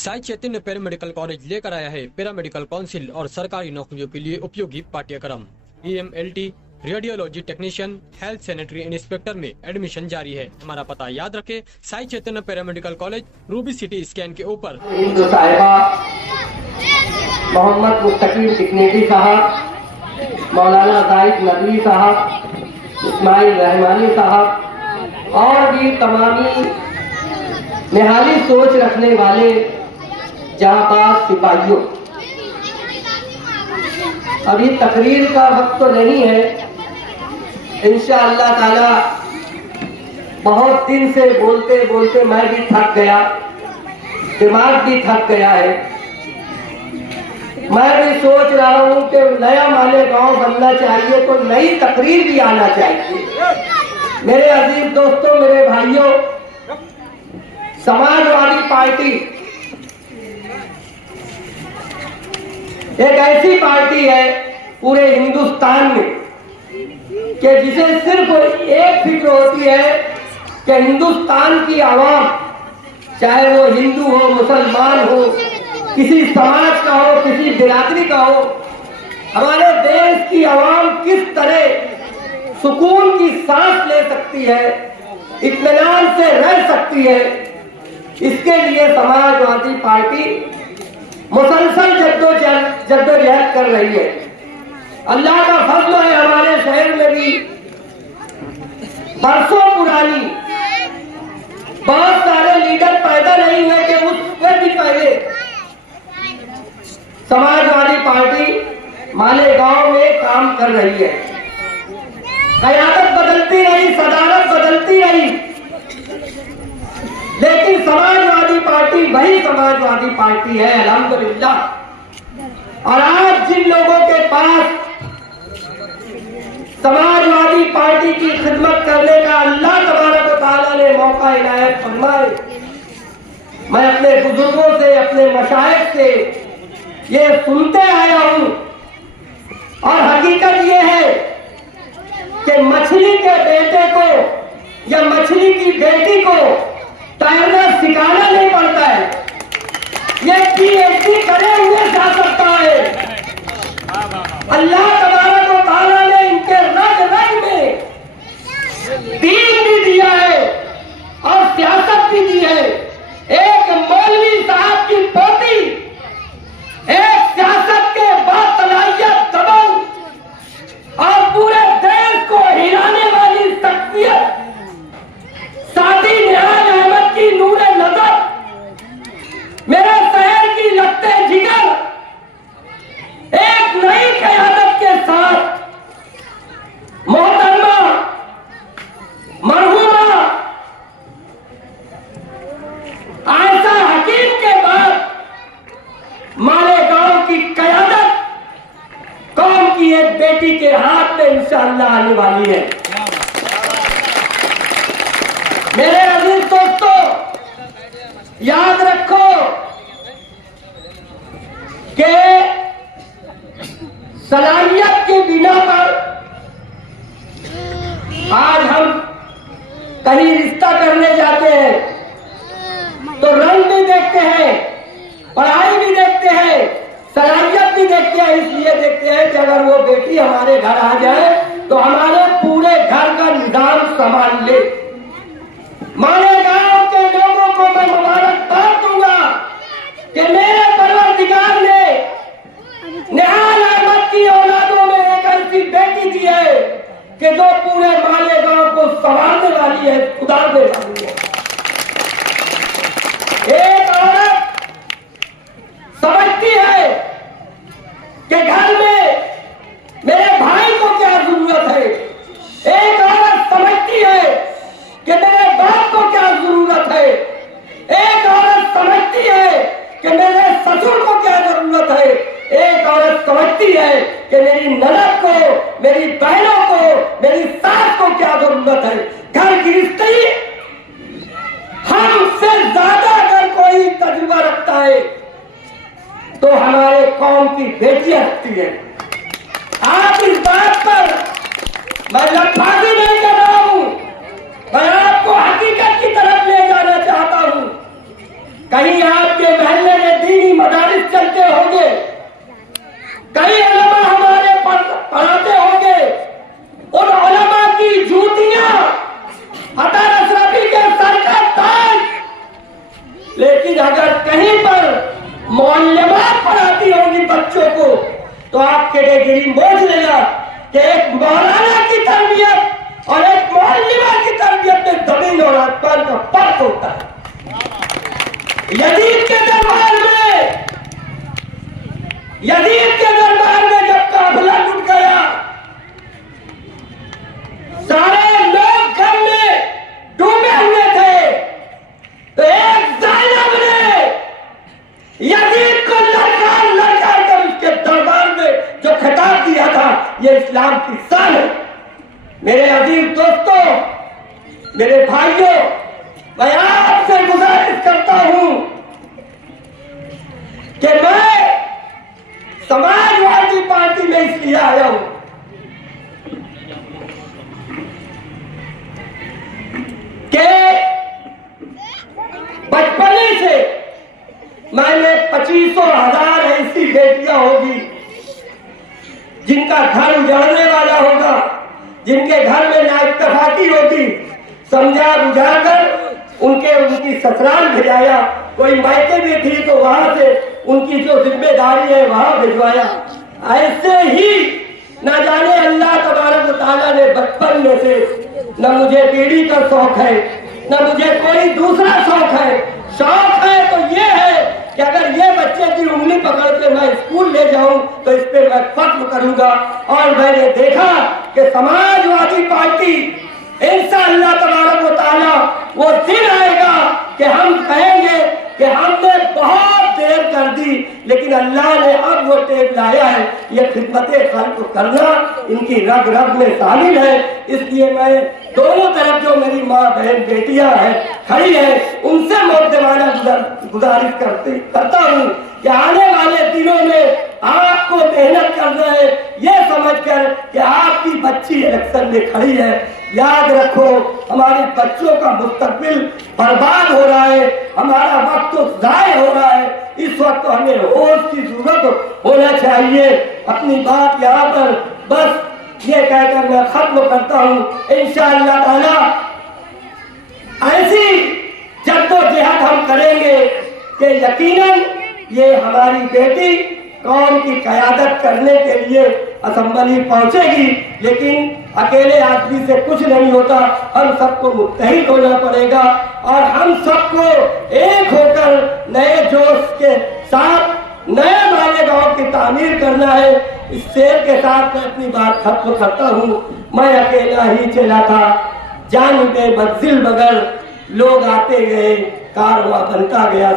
Sai Chaitanya paramedical college लेकर आया है पैरामेडिकल काउंसिल और सरकारी नौकरियों के लिए उपयोगी पाठ्यक्रम। EMLT, radiology technician, health sanitary inspector में एडमिशन जारी है। हमारा पता याद रखें, Sai Chaitanya paramedical college, Ruby City scan के ऊपर। मोहम्मद मुस्तकीम टिकनेटी साहब, मौलाना जाहिद नदवी साहब, इस्माइल रहमानी साहब और भी तमामी निहाली सोच रखने वाले जाबाज सिपाहियों। अभी तकरीर का वक्त तो नहीं है, इंशाअल्लाह ताला। बहुत दिन से बोलते बोलते मैं भी थक गया, दिमाग भी थक गया है। मैं भी सोच रहा हूं कि नया मालेगांव बनना चाहिए तो नई तकरीर भी आना चाहिए। मेरे अजीज दोस्तों, मेरे भाइयों, समाजवादी पार्टी एक ऐसी पार्टी है पूरे हिंदुस्तान में कि जिसे सिर्फ एक फिक्र होती है कि हिंदुस्तान की आवाम, चाहे वो हिंदू हो, मुसलमान हो, किसी समाज का हो, किसी बिरादरी का हो, हमारे देश की आवाम किस तरह सुकून की सांस ले सकती है, इत्मीनान से रह सकती है, इसके लिए समाजवादी पार्टी मुसलसल जद्दोजहद कर रही है। अल्लाह का फजल है, हमारे शहर में भी बरसों पुरानी बहुत सारे लीडर पैदा नहीं हुए कि उससे भी पहले समाजवादी पार्टी मालेगांव में काम कर रही है। क़यादत बदलती रही, सदारत बदलती रही, लेकिन समाजवादी पार्टी वही समाजवादी पार्टी है, अल्हम्दुलिल्लाह। और आज जिन लोगों के पास समाजवादी पार्टी की खिदमत करने का अल्लाह तबारक व तआला ने मौका इनायत फरमाए, मैं अपने बुजुर्गों से, अपने मशाइख से ये सुनते आया हूं। और हकीकत ये है कि मछली के बेटे को या मछली की बेटी को तैरना सिखाना नहीं पड़ता है, ये PhD करे हुए जा सकता है। अल्लाह तबारक व तआला ने इनके रग रग में दीन भी दिया है और सियासत भी दी है। एक मौलवी साहब की पोती, एक सियासत के बातलायत दबंग और पूरे देश को हिलाने वाली शख्सियत सादी निहाल अहमद की नूरे नजर, मेरे शहर की लगते जिगर, एक नई क़यादत के साथ मोहतरमा मरहूमा आयशा हकीम के बाद मालेगांव की क़यादत कौम की एक बेटी के हाथ में इंशाअल्लाह आने वाली है। मेरे अजीज दोस्तों, याद रखो कि सलाहियत की बिना पर आज हम कहीं रिश्ता करने जाते हैं तो रंग भी देखते हैं, पढ़ाई भी देखते हैं, सलाहियत भी देखते हैं। इसलिए देखते हैं कि अगर वो बेटी हमारे घर आ जाए तो हमारे पूरे घर का निजाम संभाल ले। मालेगांव के लोगों को मैं मुबारकबाद दूंगा कि मेरे परवरदिगार ने निहाल अहमद की औलादों में एक ऐसी बेटी दी है कि जो पूरे मालेगांव को संभालने वाली है, सुधारने वाली है। एक औरत समझती है कि घर में मेरे भाई को क्या जरूरत है, एक औरत समझती है कि मेरे बाप को क्या जरूरत है, एक औरत समझती है कि मेरे ससुर को क्या जरूरत है, एक औरत समझती है कि मेरी ननद को, मेरी बहनों को, मेरी सास को क्या जरूरत है। घर गृहस्थी हमसे ज्यादा अगर कोई तजुर्बा रखता है तो हमारे कौम की बेटियां रखती है। आप इस बात पर मैं लफाजी नहीं कर रहा हूं, मैं आपको हकीकत की तरफ ले जाना चाहता हूं। कहीं आपके महल्ले अगर कहीं पर मौल्यवान पढ़ाती होगी बच्चों को तो आप कैटेगरी बोझ लेगा कि एक मौलाना की तरबियत और एक मौलवी की तरबियत में जमीन और आसमान का फर्क होता है। यजीद के दरबार में जब काफिला टूट गया, सारे लोग घर में डूबे हुए थे, तो एक जालिम ने यजीद को लड़का कर उसके दरबार में जो खिताब दिया था, ये इस्लाम की शान है। मेरे अजीज दोस्तों, मेरे भाइयों, मैं आपसे गुजारिश करता हूं कि मैं समाजवादी पार्टी में इसलिए आया हूं कि बचपने से मैंने 25,000 ऐसी बेटियां होगी जिनका घर उजड़ने वाला होगा, जिनके घर में नाइतफाकी होगी, समझा बुझाकर उनकी ससुराल भेजाया। कोई मायके भी थी तो वहां से उनकी जो जिम्मेदारी है वहां भिजवाया। ऐसे ही न जाने अल्लाह तबारक व तआला ने बचपन में से न मुझे बीड़ी का शौक है, न मुझे कोई दूसरा शौक है। शौक है तो ये है कि अगर ये बच्चे की उंगली पकड़ के मैं स्कूल ले जाऊं तो इस पे मैं फख्र करूंगा। और मैंने देखा कि समाजवादी पार्टी इंशाअल्लाह तबारक व तआला वो दिन आएगा कि हम कहेंगे कि हमने बहुत देर कर दी, लेकिन अल्लाह ने अब वो टेप लाया है। ये खिदमत खल्क़ करना इनकी रग रग में शामिल है। इसलिए मैं दोनों तरफ जो मेरी माँ बहन बेटियां हैं खड़ी है, उनसे मुद्देवाना गुजारिश करता हूँ कि आने वाले दिनों में आपको मेहनत करना है, ये समझकर कि आपकी बच्ची इलेक्शन में खड़ी है। याद रखो, हमारे बच्चों का मुस्तकबिल बर्बाद हो रहा है, हमारा वक्त तो ज़ाय हो रहा है। इस वक्त हमें होश की जरूरत होना चाहिए। अपनी बात यहाँ पर बस ये कहकर मैं खत्म करता हूँ। इंशाअल्लाह ताला ऐसी जद्दोजहद हम करेंगे कि यकीनन ये हमारी बेटी कौम की क़यादत करने के लिए असेंबली पहुंचेगी। लेकिन अकेले आदमी से कुछ नहीं होता, हम सबको मुत्तहिद होना पड़ेगा और हम सबको एक होकर नए जोश के साथ नए मालेगांव की तामीर करना है। इस शेर के साथ मैं अपनी बात खत्म करता हूँ। मैं अकेला ही चला था, जानिबे मंजिल मगर लोग आते गए, कारवां बनता गया।